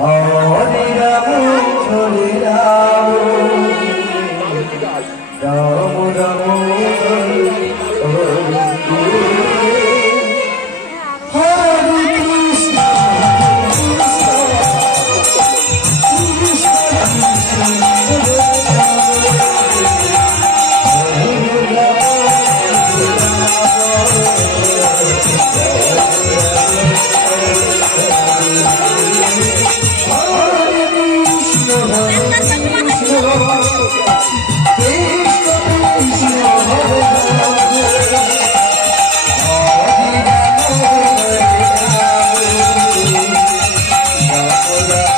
Hare Ram Hare Ram